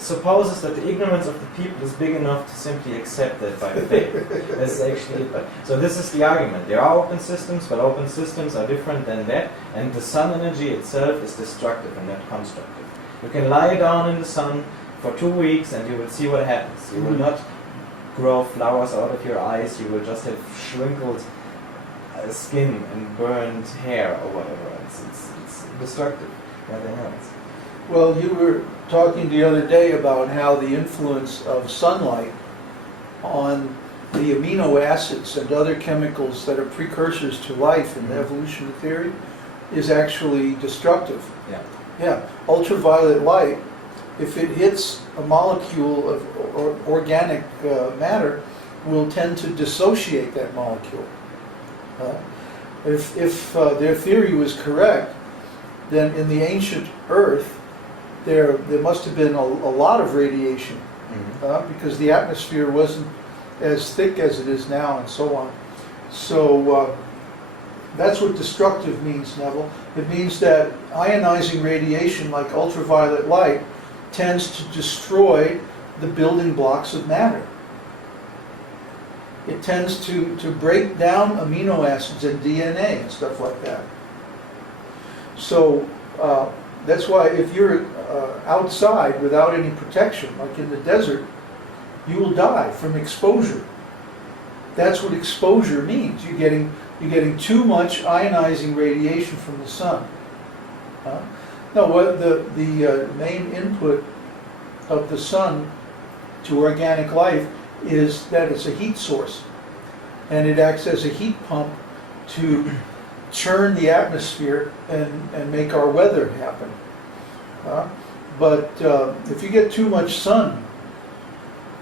supposes that the ignorance of the people is big enough to simply accept it by faith. That's actually it. So this is the argument. There are open systems, but open systems are different than that, and the sun energy itself is destructive and not constructive. You can lie down in the sun for 2 weeks and you will see what happens. You will not grow flowers out of your eyes, you will just have shrinkled skin and burned hair or whatever. It's destructive. Nothing else. Well, you were talking the other day about how the influence of sunlight on the amino acids and other chemicals that are precursors to life in the evolutionary theory is actually destructive. Yeah. Yeah, ultraviolet light, if it hits a molecule of organic matter, will tend to dissociate that molecule. If their theory was correct, then in the ancient Earth, there must have been a lot of radiation because the atmosphere wasn't as thick as it is now and so on. So that's what destructive means, Neville. It means that ionizing radiation like ultraviolet light tends to destroy the building blocks of matter. It tends to break down amino acids and DNA and stuff like that. So that's why if you're outside without any protection, like in the desert, you will die from exposure. That's what exposure means. You're getting too much ionizing radiation from the sun. Now, what the main input of the sun to organic life is that it's a heat source, and it acts as a heat pump to churn the atmosphere and make our weather happen. But if you get too much sun,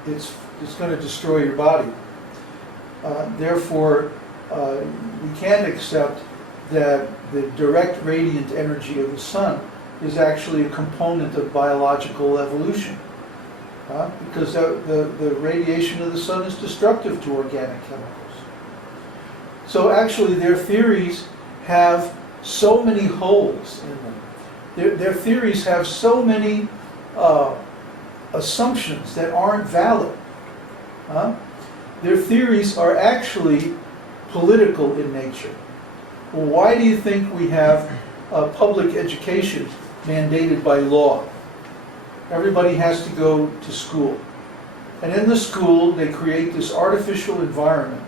it's going to destroy your body. Therefore, we can't accept that the direct radiant energy of the sun is actually a component of biological evolution. Because the radiation of the sun is destructive to organic chemicals. So actually their theories have so many holes in them. Their theories have so many assumptions that aren't valid. Their theories are actually political in nature. Well, why do you think we have public education mandated by law? Everybody has to go to school. And in the school, they create this artificial environment.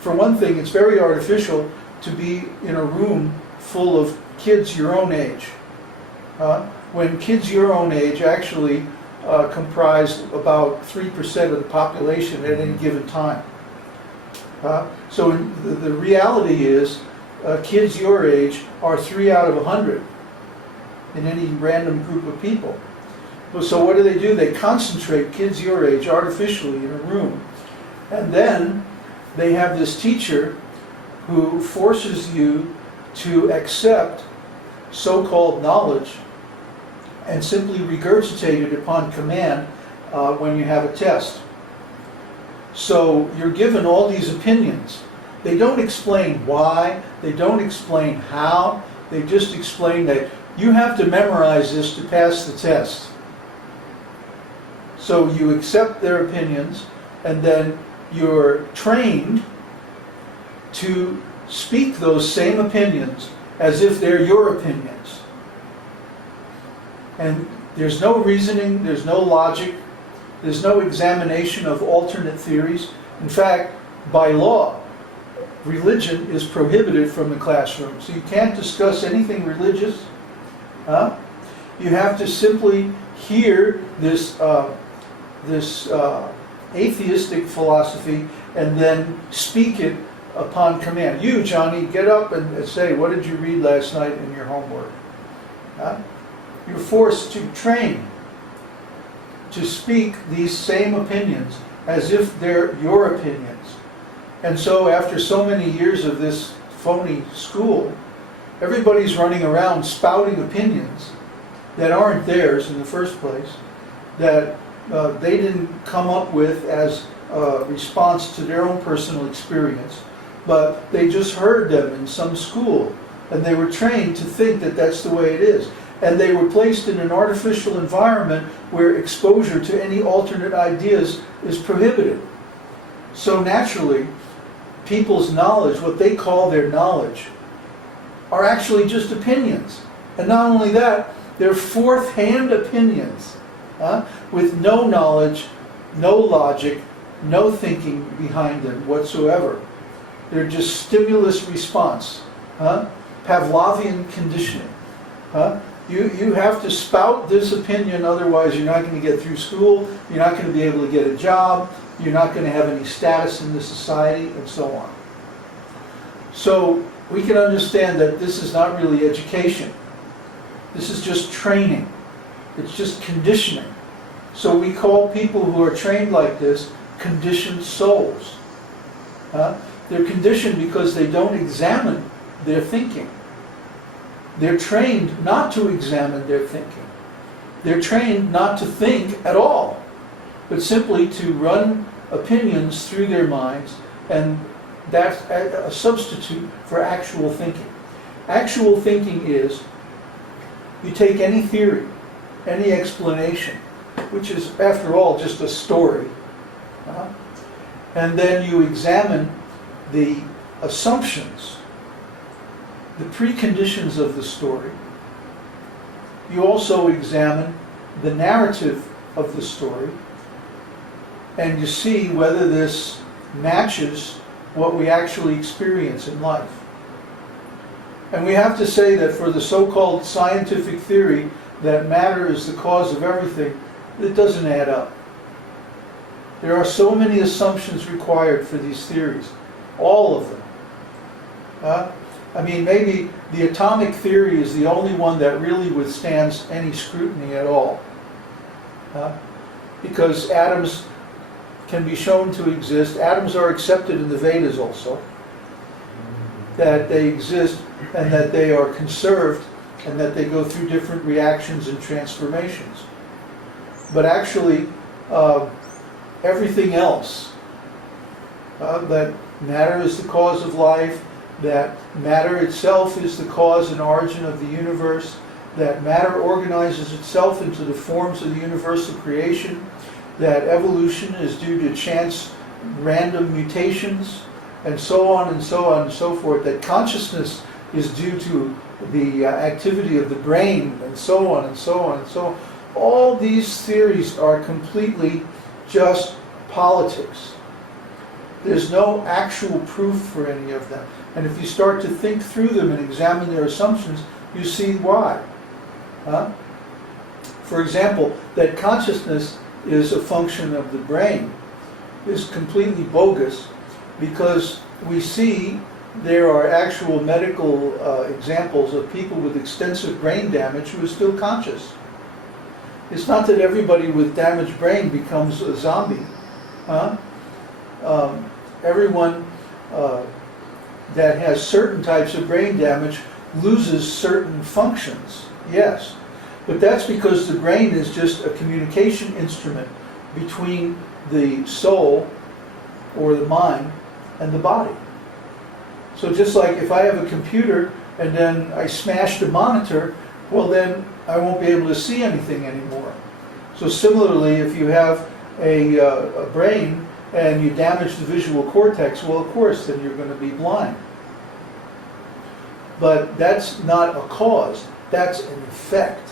For one thing, it's very artificial to be in a room full of kids your own age. When kids your own age actually comprise about 3% of the population at any given time. So the reality is, kids your age are 3 out of 100 in any random group of people. So what do? They concentrate kids your age artificially in a room. And then they have this teacher who forces you to accept so-called knowledge and simply regurgitate it upon command when you have a test. So you're given all these opinions. They don't explain why, they don't explain how, they just explain that you have to memorize this to pass the test. So you accept their opinions, and then you're trained to speak those same opinions as if they're your opinions. And there's no reasoning, there's no logic, there's no examination of alternate theories. In fact, by law, religion is prohibited from the classroom. So you can't discuss anything religious. You have to simply hear this atheistic philosophy and then speak it upon command. You, Johnny, get up and say, what did you read last night in your homework? You're forced to train to speak these same opinions as if they're your opinions. And so after so many years of this phony school, everybody's running around spouting opinions that aren't theirs in the first place, that they didn't come up with as a response to their own personal experience, but they just heard them in some school, and they were trained to think that that's the way it is. and they were placed in an artificial environment where exposure to any alternate ideas is prohibited. So naturally, people's knowledge, what they call their knowledge, are actually just opinions. And not only that, they're fourth-hand opinions, with no knowledge, no logic, no thinking behind them whatsoever. They're just stimulus response, Pavlovian conditioning. You have to spout this opinion, otherwise you're not going to get through school, you're not going to be able to get a job, you're not going to have any status in the society, and so on. So we can understand that this is not really education. This is just training. It's just conditioning. So we call people who are trained like this conditioned souls. They're conditioned because they don't examine their thinking. They're trained not to examine their thinking. They're trained not to think at all, but simply to run opinions through their minds, and that's a substitute for actual thinking. Actual thinking is, you take any theory, any explanation, which is, after all, just a story, and then you examine the assumptions, the preconditions of the story. You also examine the narrative of the story, and you see whether this matches what we actually experience in life. And we have to say that for the so-called scientific theory that matter is the cause of everything, it doesn't add up. There are so many assumptions required for these theories, all of them. I mean, maybe the atomic theory is the only one that really withstands any scrutiny at all. Because atoms can be shown to exist. Atoms are accepted in the Vedas also, that they exist and that they are conserved and that they go through different reactions and transformations. But actually, everything else, that matter is the cause of life, that matter itself is the cause and origin of the universe, that matter organizes itself into the forms of the universal creation, that evolution is due to chance random mutations, and so on and so on and so forth, that consciousness is due to the activity of the brain, and so on and so on and so on. All these theories are completely just politics. There's no actual proof for any of them. And if you start to think through them and examine their assumptions, you see why. For example, that consciousness is a function of the brain is completely bogus, because we see there are actual medical examples of people with extensive brain damage who are still conscious. It's not that everybody with damaged brain becomes a zombie. Everyone that has certain types of brain damage loses certain functions, yes. But that's because the brain is just a communication instrument between the soul or the mind and the body. So just like if I have a computer and then I smash the monitor, well then I won't be able to see anything anymore. So similarly, if you have a brain and you damage the visual cortex, well of course then you're going to be blind. But that's not a cause, that's an effect.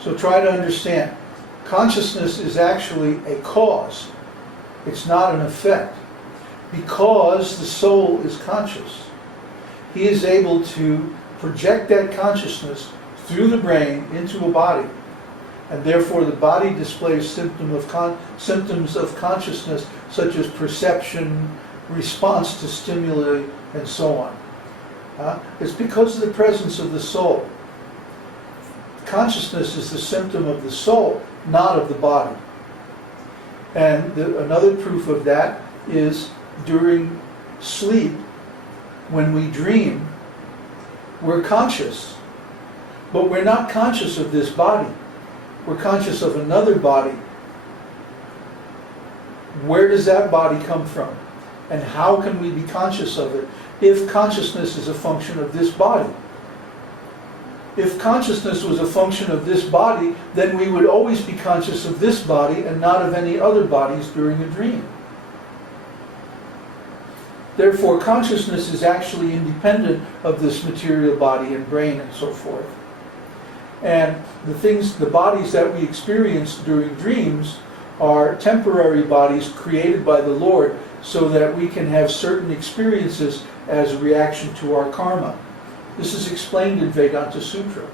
So try to understand, consciousness is actually a cause. It's not an effect. Because the soul is conscious, he is able to project that consciousness through the brain into a body. And therefore the body displays symptoms of consciousness, such as perception, response to stimuli, and so on. It's because of the presence of the soul. Consciousness is the symptom of the soul, not of the body. And another proof of that is during sleep, when we dream, we're conscious. But we're not conscious of this body. We're conscious of another body. Where does that body come from? And how can we be conscious of it if consciousness is a function of this body? if consciousness was a function of this body, then we would always be conscious of this body and not of any other bodies during a dream. Therefore, consciousness is actually independent of this material body and brain and so forth. And the bodies that we experience during dreams are temporary bodies created by the Lord so that we can have certain experiences as a reaction to our karma. This is explained in Vedānta-sūtra.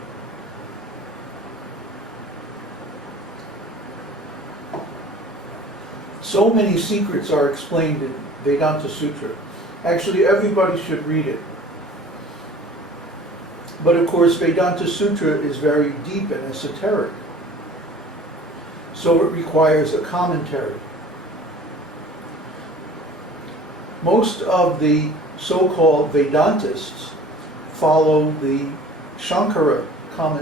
So many secrets are explained in Vedānta-sūtra. Actually, everybody should read it. But of course, Vedānta-sūtra is very deep and esoteric. So it requires a commentary. Most of the so-called Vedantists follow the Shankara commentary.